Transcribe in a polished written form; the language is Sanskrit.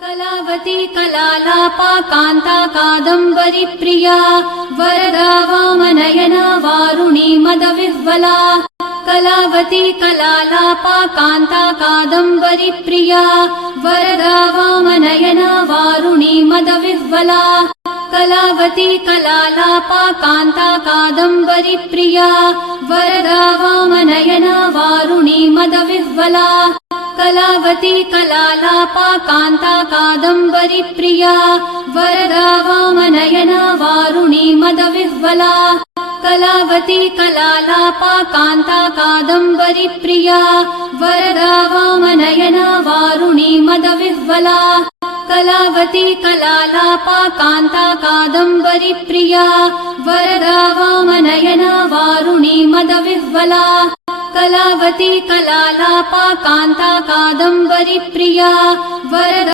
कलावती कलालापा कान्ता कादम्बरी प्रिया वरदा वामनयना वारुणी मदविह्वला कलावती कलालापा कान्ता कादम्बरी प्रिया वरदा वामनयना वारुणी मदविह्वला कलावती कलालापा कान्ता कादम्बरी प्रिया वरदा वामनयना वारुणी मदविह्वला कलावती कलालापा कान्ता कादम्बरी प्रिया वरदा वामनयना वारुणी मदविह्वला कलावती कलालापा कान्ता कादम्बरी प्रिया वरदा वामनयना वारुणी मदविह्वला कलावती कलालापा कान्ता कादम्बरी प्रिया वरदा वामनयना वारुणी मदविह्वला कलावती कलालापा कान्ता कादम्बरी प्रिया वरदा